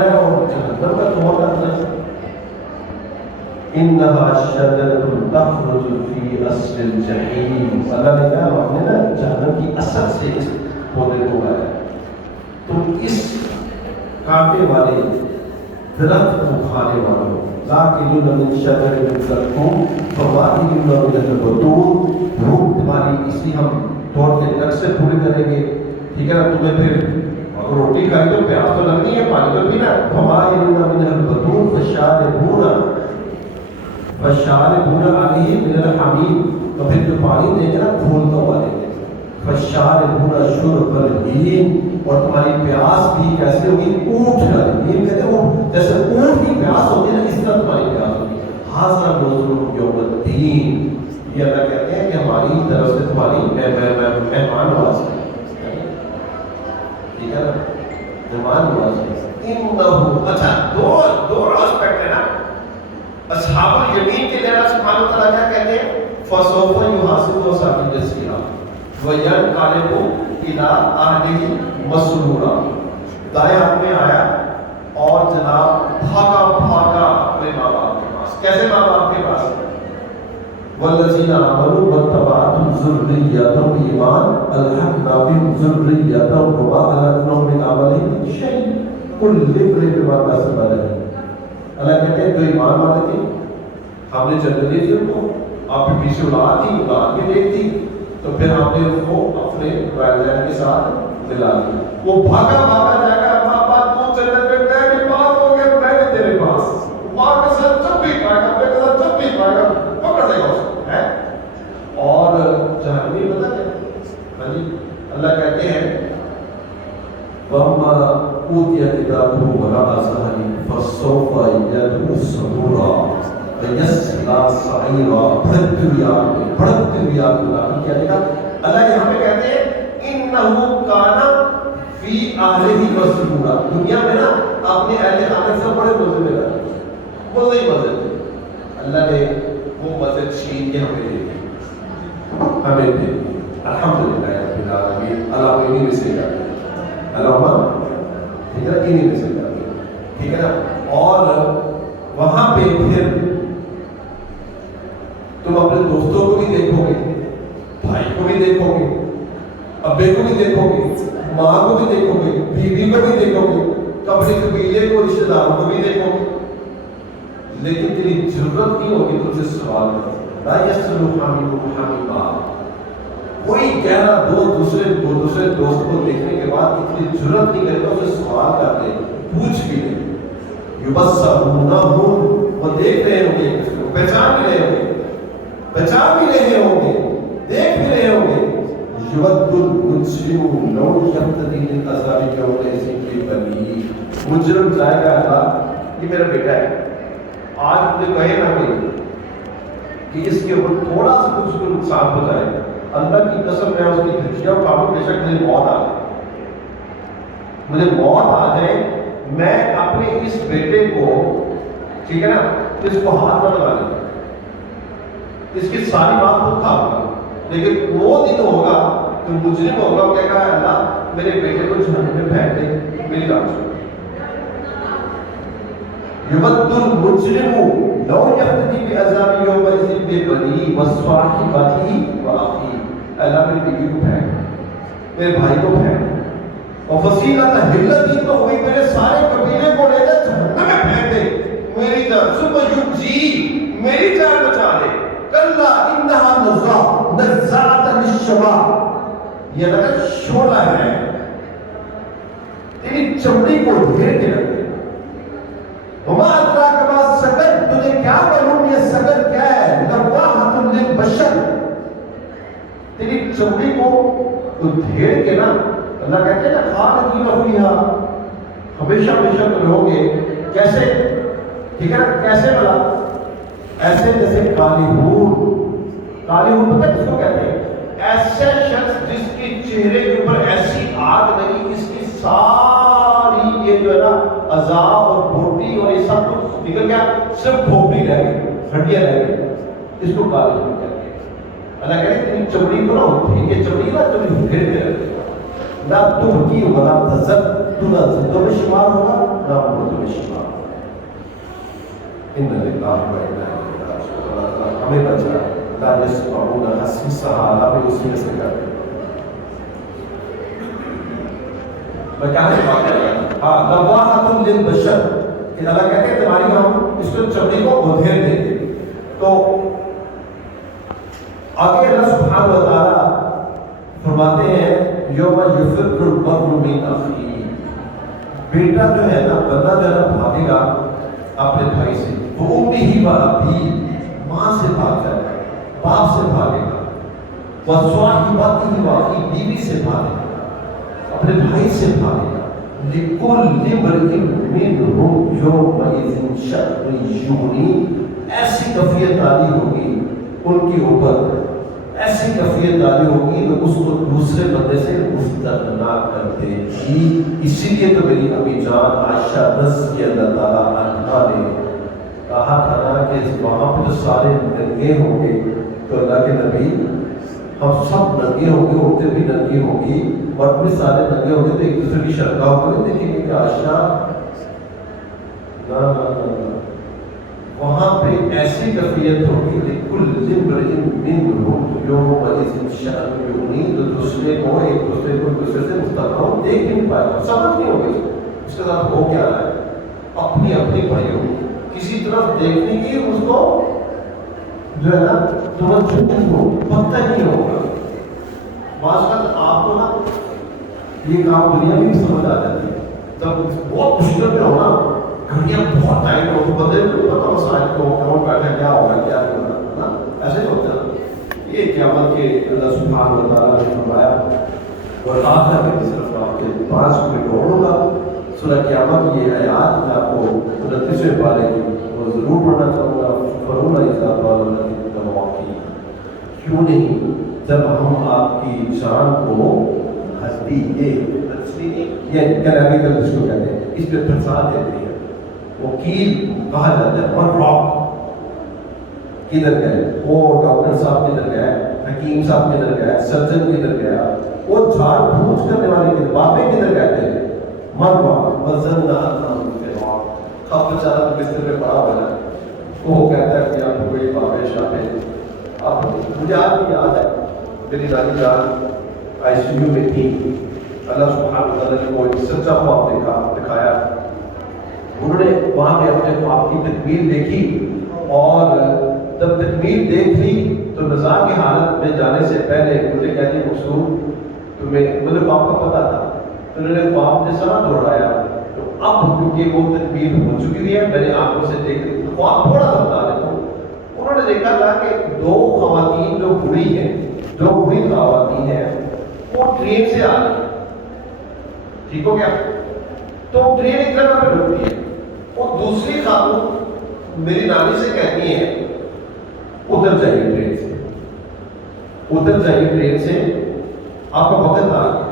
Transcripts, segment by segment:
ہے اور جہنم کا دعا کرنا ہے. انہا شجرۃ تخرج فی اصل الجحیم. اللہ نے کہا ہم نے نا جہنم کی اصل سے اس پودے کو اگایا. تم اس کانٹے والے درخت کو کھانے والوں ذاکرون من شجر زقوم فواکہون من البطون. بھوک تمہاری اس لیے ہم توڑ کے نک سے پوری کریں گے. ٹھیک ہے نا. تمہیں پھر اگر روٹی کھائی تو پیاس تو لگنی ہے, پانی تو پینا ہے. فواکہون من البطون فشاربون علیہ من الحمیم. تو پھر جو پانی دیں گے نا کھولتا ہوا دیں گے. فشاربون شرب الہیم. اور تمہاری پیاس بھی کیسے ہوگی؟ اونٹ ہیم کہتے ہیں اونٹ, جیسے اونٹ کی پیاس ہوتی ہے نا اس طرح تمہاری پیاس ہوگی. حاضر نزلہم یوم الدین. یہ اللہ کہتے ہیں کہ ہماری طرف سے تمہاری مہمان نوازی. ٹھیک ہے نا, مہمان نوازی. انہو اچھا دو اسپیکٹ ہے نا. اصحاب الیمین کے لیے اللہ سبحانہ وتعالیٰ کیا کہتے ہیں؟ فسوف یحاسبہ حسابا یسیرا وینقلب الی اہلہ مسرورا. دائیں ہاتھ میں آیا اور جناب بھاگا اپنے ماں باپ کے پاس. کیسے ماں باپ کے پاس؟ والذین آمنوا واتبعتهم ذریتهم بإیمان الحقنا بهم ذریتهم وما ألتناهم من عملهم من شیء کل امرئ بما کسب رہین. اللہ کہتے ہیں جو ایمان والے تھے ہم نے جنت دی تھی ان کو. آپ کے پیچھے اولاد تھی, اولاد بھی نیک تھی, تو پھر ہم نے ان کو اپنے والدین کے ساتھ ملا دیا. وہ بھاگا جائے گا ابا تو جنت میں گئے بھی پاس ہو گئے, میں بھی تیرے پاس. ماں کے ساتھ جب بھی پائے گا, اپنے کے ساتھ جب بھی پائے گا پکڑ لے گا اس کو ہے. اور جہنمی پتہ کیا جی اللہ کہتے ہیں وَأَمَّا أُوتِيَ كِتَابَهُ وَرَاءَ ظَهْرِهِ فَسَوْفَ يَدْعُو ثُبُورًا وَيَصْلَىٰ سَعِيرًا. بھڑکتی ہوئی آگ میں داخل کیا جائے گا. اللہ یہاں پہ کہتے ہیں اِنَّهُ كَانَ فِي أَهْلِهِ مَسْرُورًا. دنیا میں نا اپنے اہل خانہ سے بڑے مزے میں رہتے, مزے ہی مزے تھے. اللہ نے وہ مزے چھین کے ہمیں دے دی, ہمیں دے دی. الحمدللہ رب العالمین. اللہ انہی میں سے کر اللہ ٹھیک ہے, انہی میں سے کر ٹھیک ہے نا. اور وہاں پہ پھر تم اپنے دوستوں کو بھی دیکھو گے, بھائی کو بھی دیکھو گے, ابے کو بھی دیکھو گے, ماں کو بھی دیکھو گے, بیوی کو بھی دیکھو گے, اپنے قبیلے کو, رشتے داروں کو بھی دیکھو گے. لیکن تیری ضرورت نہیں ہوگی تجھ سے سوال کرنے. لا یسأل حمیم حمیما. کوئی کہنا دوسرے دوست کو دیکھنے کے بعد اتنی ضرورت نہیں کرے گا اسے سوال کر لے, پوچھ بھی لے. یبصرونہم, وہ دیکھ رہے ہوں گے, پہچان بھی رہے ہوں گے, دیکھ بھی رہے ہوں گے. یود المجرم لو یفتدی من عذاب یومئذ ببنیہ. مجرم جائے گا اللہ یہ میرا بیٹا ہے, آج مجھے کہے نہ کوئی کہ اس کے اوپر تھوڑا سا کچھ کو نقصان ہو جائے, اللہ کی قسم میں اس کی دھجیاں اٹھاؤں, بے شک مجھے موت آ جائے, میں اپنے اس بیٹے کو ٹھیک ہے نا اس کو ہاتھ نہ لگا لوں, اس کی ساری بات خود کھاؤں گا. لیکن وہ دن ہوگا کہ مجرم ہوگا, وہ کہے گا اللہ میرے بیٹے کو جہنم میں پھینک دے, میری بات سن. یود المجرم لو یفتدی بعذاب یومئذ ببنیہ وصاحبتہ واخیہ. اللہ میری بیوی کو پھینک, میرے بھائی کو پھینک, اور فصیلتہ ہلتی تو ہوئی میرے سارے قبیلے کو لے جا جہنم میں پھینک دے, میری جان ثم ینجی, میری جان بچا لے. کلا انہا نزاعۃ للشوا. یہ لگا شعلہ ہے, تیری چمڑی کو ڈھیر کے رکھ دے. وما ادراک ما سقر, تجھے کیا معلوم یہ سقر کیا ہے؟ لواحۃ للبشر. تیری چمڑی کو ڈھیر کے نا اللہ کہتے ہیں نا خالدین فیہا, ہمیشہ تم رہو گے. کیسے؟ ٹھیک ہے نا, کیسے بلا؟ ایسے جیسے کالی ہور. کالی ہور پتہ کس کو کہتے ہیں؟ ایسے شخص جس کی چہرے کے اوپر ایسی آگ نہیں, اس کی ساری یہ جو ہے نا عذاب اور بھوٹی اور یہ سب کچھ نکل گیا, صرف کھوپڑی رہ گئی, ہڈیاں رہ گئی. اس کو کالی ہور کہتے ہیں. اللہ کہتے ہیں تیری چمڑی کو نہ اٹھے, یہ چمڑی نا تمہیں پھیر کے رکھے, نہ تبکی ولا تذر, تو نہ زندوں میں شمار ہوگا نہ ان للہ و انا الیہ راجعون. اللہ تعالیٰ ہمیں بچائے لا یسمعون حسیسہا، اللہ بھی اسی میں سے کر دے. میں کیا سے بات کر رہا تھا؟ لواحۃ للبشر، کہ اللہ کہتے ہیں تمہاری ہم اس کو چمڑی کو بدھیر دیں گے. تو آگے اللہ سبحانہ و تعالیٰ فرماتے ہیں یوم یفر المرء من اخیہ، بیٹا جو ہے نا، بندہ جو ہے نا بھاگے گا اپنے بھائی سے، وہ امہ و ابیہ، ماں سے بھاگ جائے گا، باپ سے بھاگے گا، وصاحبتہ و اخیہ، بیوی سے بھاگے گا، اپنے بھائی سے بھاگے گا. لِكُلِّ امْرِئٍ مِّنْهُمْ يَوْمَئِذٍ شَأْنٌ یُغْنِیہ، ایسی کفیت عالی ہوگی ان کے اوپر، ایسی کفیت عالی ہوگی تو اس کو دوسرے بندے سے مستغنا کر دے گی. اسی لیے تو میری امی جان عائشہ رضی اللہ تعالیٰ عنہا نے کہا تھا نا کہ وہاں پہ تو سارے ننگے ہوں گے، تو اللہ کے نبی ہم سب ننگے ہوں گے، عورتیں بھی ننگی ہوں گی، اور بھی سارے ننگے ہوں گے، تو ایک دوسرے کی شرکاء کو نہیں دیکھیں گے کہ عائشہ نہ وہاں پہ ایسی کفیت ہوگی لِكُلِّ امْرِئٍ مِّنْهُمْ يَوْمَئِذٍ شَأْنٌ یُغْنِیہ، تو دوسرے کو ایک دوسرے سے مستغنا دیکھ نہیں پائے گا، سمجھ نہیں ہوگی اس کے ساتھ ہو کیا رہا ہے. اپنی اپنی پڑی ہوگی، کسی طرف دیکھنے کی اس کو جو ہے نا توجہ نہیں ہوگی، پتہ نہیں ہوگا. بعض وقت آپ کو نا یہ کام دنیا میں بھی سمجھ آ جاتی ہے، جب بہت مشکل میں ہونا، گھڑیاں بہت ٹائٹ ہو تو بندے کو نہیں پتا مسائل کو کون بیٹھا کیا ہوگا کیا نہیں ہوگا، ایسے ہی ہوتا ہے. یہ قیامت کے اللہ سبحانہ و تعالیٰ نے فرمایا. اور آخر میں صرف آپ کے 5 منٹ اور ہوگا سورہ قیامت کی یہ آیات میں آپ کو 29ویں پارے کی وہ ضرور پڑھنا چاہوں گا. فرون اذا قال الذین تمواقی، کیوں نہیں جب ہم آپ کی جان کو ہستی یہ کریکل جس کو کہتے ہیں اس پہ پھنسا دیتے ہیں. وکیل کہا جاتا ہے، اور راک کدھر گئے، وہ ڈاکٹر صاحب کدھر گئے، حکیم صاحب کدھر گئے، سرجن کدھر گیا، وہ جھاڑ پھوچ کرنے والے کے بابے کدھر گئے تھے، من راک وزن نہ اب بیچارہ بستر پہ پڑا ہوا ہے، وہ کہتا ہے کہ آپ کوئی بابے شاہ. اب مجھے آج بھی یاد ہے میری دادی جان آئی سی یو میں تھی. اللہ سبحانہ وتعالیٰ نے وہ ایک سچا خواب دکھایا. انہوں نے وہاں پہ اپنے خواب کی تکمیل دیکھی، اور جب تکمیل دیکھ لی تو نزاع کی حالت میں جانے سے پہلے مجھے کہتی مقصود تمہیں مجھے خواب کا پتا تھا، تو انہوں نے خواب نے سارا دوہرایا. تو اب کیونکہ وہ تکمیل ہو چکی ہے، میں نے آنکھوں سے دیکھ خواب تھوڑا سا بتا دیتا ہوں. انہوں نے دیکھا تھا کہ 2 خواتین جو بوڑھی ہیں، 2 بوڑھی خواتین ہیں، وہ ٹرین سے آ رہی ہیں. ٹھیک ہو گیا؟ تو ٹرین ایک جگہ پہ رکتی ہے، اور دوسری خاتون میری نانی سے کہتی ہے اتر جائیے ٹرین سے، اتر جائیے ٹرین سے، آپ کا وقت آ گیا.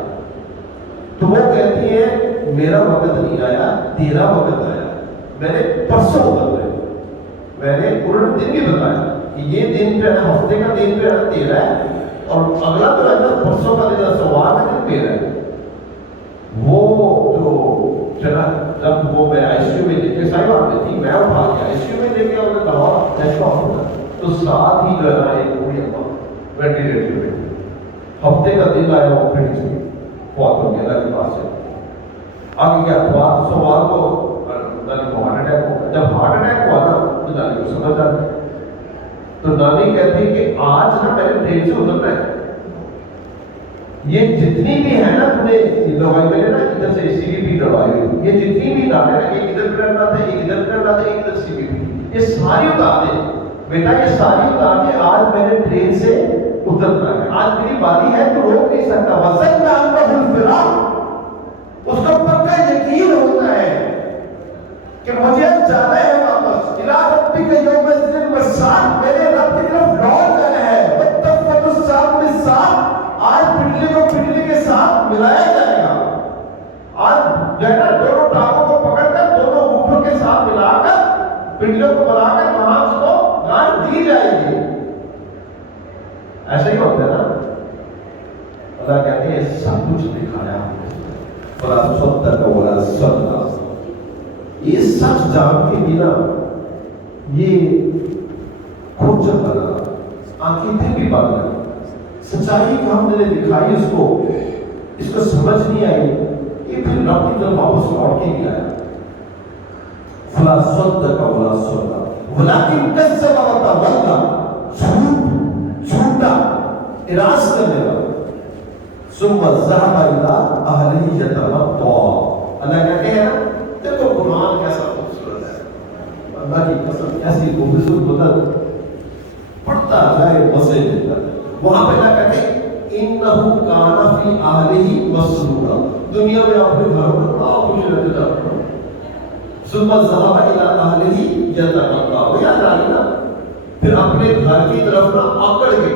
تو وہ کہتی ہے میرا وقت نہیں آیا، تیرا وقت آیا، میں نے پرسوں اتر رہے. میں نے انہوں نے دن بھی بتایا کہ یہ دن جو ہے ہفتے کا دن جو ہے 13 ہے، اور اگلا جو ہے نا پرسوں کا دن سوار کا دن 13 ہے. وہ جو جب وہ میں آئی سی یو میں لے کے صاحبہ میں تھی، میں اٹھا کے آئی سی یو میں لے کے انہوں نے کہا ایسا ہوگا، تو ساتھ ہی جو ہے نا ایک بوڑھی اماں وینٹیلیٹر میں تھی. ہفتے کا دن آیا، وہ پھر سے فوت ہو گیا اللہ کے پاس سے. آگے کیا ہوا؟ سوال کو نانی کو ہارٹ اٹیک ہوا. جب ہارٹ اٹیک ہوا نا تو نانی کو سمجھ آ گئی. تو نانی کہتی کہ آج نا میں نے ٹرین سے اترنا ہے، یہ جتنی بھی ہے نا تمہیں دوائی میں نے نا ادھر سے سی بی پی دوائی ہوئی، یہ جتنی بھی دانے نا ایک ادھر پہ رہنا تھا، ایک ادھر پہ رہنا تھا، ایک ادھر سی بی پی، یہ ساری اتار دے بیٹا، یہ ساری اتار دے. آج میں نے ٹرین سے اترنا ہے، آج میری باری ہے تو روک نہیں سکتا. وزن میں آپ کا الفراق، اس کو پکا یقین ہوتا ہے کہ مجھے جانا ہے واپس. الى ربک یوم الدین والساعۃ، میرے رب کی طرف لوٹ جانا ہے. واتفقوا الساعۃ بالساعۃ، آج پنڈلی کو پنڈلی کے ساتھ ملایا جائے گا. آج جو ہے نا دونوں ٹانگوں کو پکڑ کر دونوں اونٹوں کے ساتھ ملا کر پنڈلیوں کو بنا کر وہاں اس کو گانٹ دی جائے گی. ایسا ہی ہوتا ہے نا. اللہ کہتے ہیں سب کچھ دکھایا ولا صدق ولا صدق. یہ سچ جان کے بنا یہ کھوجر بنا، عقیدے بھی بن گئے، سچائی کو ہم نے دکھائی، اس کو سمجھ نہیں آئی، یہ پھر رب کی طرف واپس لوٹ کے گیا ہے. فلا صدق ولا صدق ولکن کذب وتولى، جھوٹا اراض کرنے والا. ثم ذهب الى اهله يتمطى. اللہ کہتے ہیں نا، دیکھو قرآن کیسا خوبصورت ہے، اللہ کی قسم ایسی خوبصورت بدل پڑھتا جائے مزے لیتا ہے. وہاں پہ اللہ کہتے ہیں انہو کان فی اہلہ مسرورا، دنیا میں اپنے گھروں میں بڑا خوش رہتے تھا. ثم ذهب الى اهله يتمطى، وہ یاد آ گئی نا، پھر اپنے گھر کی طرف نہ آکڑ کے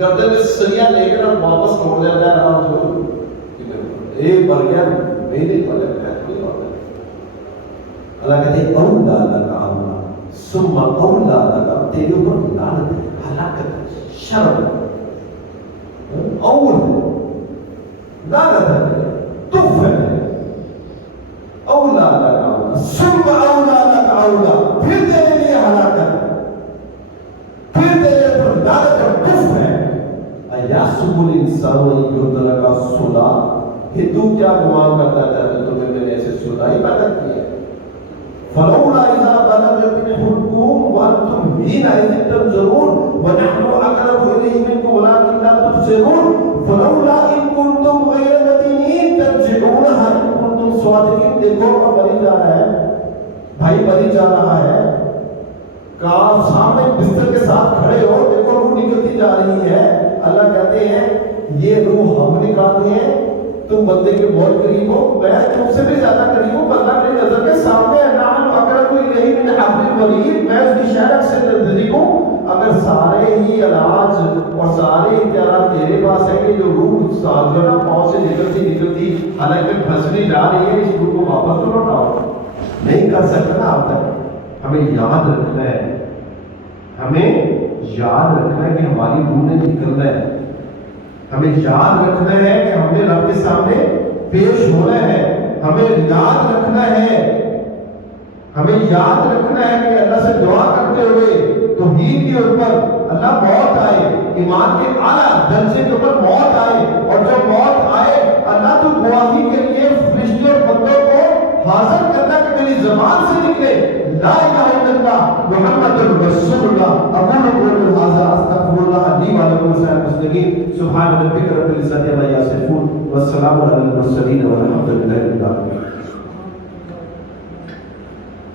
گردن میں سریا لے کر واپس موڑ جاتا ہے. آپ جو ایک بار گیا میرے پر کوئی بات نہیں. اللہ کہتے ہیں اولا لگا اللہ ثم اولا لگا، تیرے اوپر لعنت ہے، ہلاکت ہے، شرم ہے، اول لعنت ہے، تف ہے. اولا لگا اللہ ثم اولا لگا اولا، پھر تیرے لیے ہلاکت ہے، پھر تیرے اوپر لعنت ہے، تف ہے. ایحسب الانسان ان یترک سدی، کہ تو کیا گمان کرتا ہے کہ تمہیں میں نے ایسے سدائی پیدا کی ہے. فلولا اذا بلغت الحلقوم وانتم حينئذ تنظرون ونحن اقرب اليه منكم ولكن لا تبصرون فلولا ان كنتم غير مدينين ترجعونها ان كنتم صادقين. دیکھو اب بری جا رہا ہے، بھائی بری جا رہا ہے، کاف سامنے بستر کے ساتھ کھڑے ہو، دیکھو روح نکلتی جا رہی ہے. اللہ کہتے ہیں یہ روح ہم نکالتے ہیں، تم بندے کے بہت قریب ہو، میں تم سے بھی زیادہ قریب ہوں، بندہ میری نظر کے سامنے ہے. نحن اقرب الیہ من حبل الورید، میں اس کی شہرت سے نزدیک ہوں. اگر سارے ہی علاج اور سارے اختیارات تیرے پاس ہیں کہ جو روح ساتھ جو نا پاؤں سے نکلتی حالانکہ پھنسنے جا رہی ہے، اس روح کو واپس تو لوٹاؤ. نہیں کر سکتا نا آپ تک. ہمیں یاد رکھنا ہے، ہمیں یاد رکھنا ہے کہ ہماری روح نے نکلنا ہے. ہمیں یاد رکھنا ہے کہ ہم نے رب کے سامنے پیش ہونا ہے. ہمیں یاد رکھنا ہے، ہمیں یاد رکھنا ہے کہ اللہ سے دعا کرتے ہوئے توحید کے اوپر اللہ موت آئے، ایمان کے اعلیٰ درجے کے اوپر موت آئے، اور جب موت آئے اللہ تو گواہی کے لیے فرشتے اور بندوں کو حاضر کرنا کہ میری زبان سے نکلے لا الہ الا اللہ محمد رسول اللہ. اقول قولی ھذا استغفر اللہ لی ولکم ولسائر المسلمین. سبحان ربک رب العزۃ عما یصفون والسلام علی المرسلین والحمد للہ رب العالمین.